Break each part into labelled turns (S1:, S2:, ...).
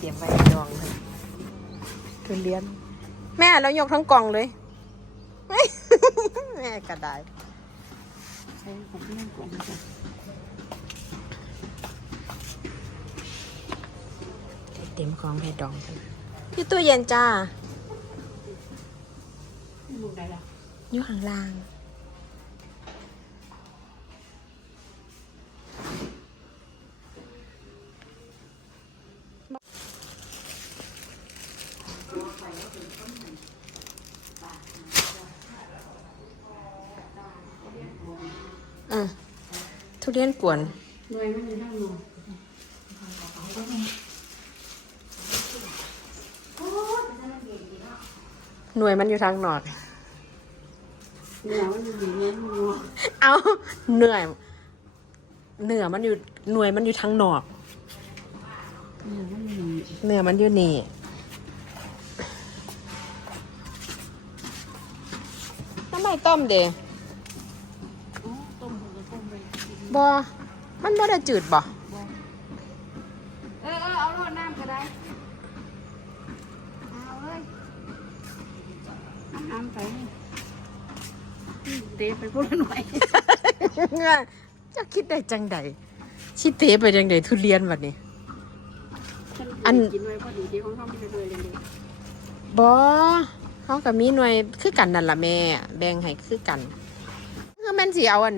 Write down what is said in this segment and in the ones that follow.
S1: เตรียมไว้ดองเลยทุเรียน แม่เรายกทั้งกล่องเลย แม่ก็ได้
S2: ใช้ของที่นั่นก่อนนะจ๊ะ
S1: เต็มของให้ดองกันที่ตู้เย็นจ้า
S2: ลูกได้ละ
S1: อยู่ข้างล่าง อืม ทุเรียนกวน
S2: หน่วยมันอยู่นั่งนอน
S1: หน่วยมันอยู่ทางนอก
S2: เหนือมันอยู่เงี้ยมันงัว
S1: เอาเหนื่อยเหนือมันอยู่หน่วยมันอยู่ทางนอก
S2: เหนือมันอยู่
S1: เหนือมันอยู่นี่ทำไมต้มเด
S2: อ๋อต้มผมก็ต้มไป
S1: บอมันบ่ได้จืดบ่
S2: เออเออเอาโลดน้ำก็ได้เอาเลยเอาน้ำไปอืมเตะไปพูดหน่อย
S1: จะคิดได้จังใดชิเตไปจังใดทุเรียนวันนี้ อัน
S2: กินไว้พอดีที่ของเขาไม่ได้เลยเลยเลย
S1: บอเขากับมีหน่วยคือกันนั่นล่ะแม่ แบ่งให้คือกัน คือแม่นสิเอาอัน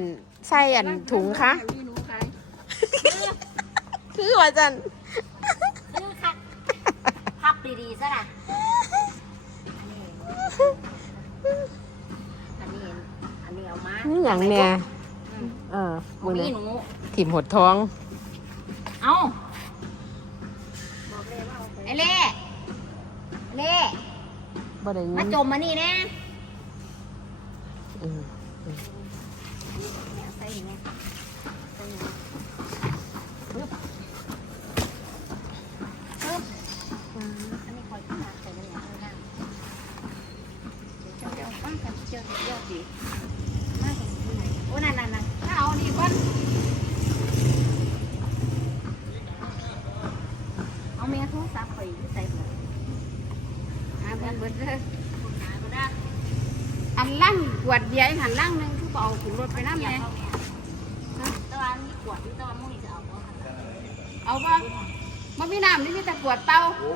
S1: ใส่อันถุงคะ
S2: มีหนูขาย
S1: คือว่าจัน
S3: ซื้อค่ะพับดีๆซะนะอันนี้อันนี้อันนี้เอามา
S1: นี่อย่างเนี่ยเออ
S3: บ่
S1: มือ
S3: มี
S1: นี้
S3: หนู
S1: ถิ่มหดท้อง
S3: เอาไอ้เล่เล่
S1: บ่ได้ยิ
S3: มานจมมานี่แน่
S1: อืม
S3: ใส่อย่าง เงี้ยใส่อย่างเงี้ยปึ๊บปึ๊บอันนี้คอยขึ้นมาใส่กันอย่างข้างล่างเดี๋ยวเดี๋ยวป้ากันเจียวเจียวดีมากที่ไหนโอ้นั่นนั่นนั่นถ้าเอาดีก่อน เอาแม่โทรศัพท์ไปใส่หมดหาเบิดเบิดเลยหาก็ได้
S2: อันล่างขวดเบียร์อีกหันล่างหนึงคือเอาขึ้นรถไปน้ำ
S3: เดี๋
S2: แม่
S3: ยวเอาแม่ตะวันมีขวดมีตะวันมุ่งนี่จะเอาบ่คะ
S2: เอาป่ะมันมีน้ำนี่มีแต่ขวดเปล่า
S4: โอ้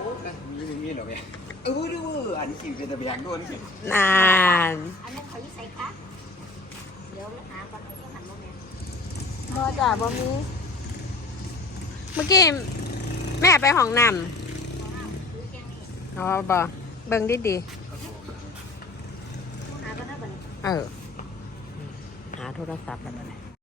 S4: มีมีมีเหรอแม่เออดูอันนี้สิเป็นตะเบียงด้วยนี่สิ
S1: นาน
S3: อันนั้นเขายี่ใส่คะเดี๋ยวหาก่อนที่หันบ่แม่
S1: บ่จ้ะบ่มีเมื่อกี้แม่ไปห้องน้
S3: เอาห้ามซื้อแกงนี่ำ
S1: อ๋อบ่เบิ่งดีดี
S3: หาก็ได้บัดนี้
S1: ๆ เออ หาโทรศัพท์แล้วนะ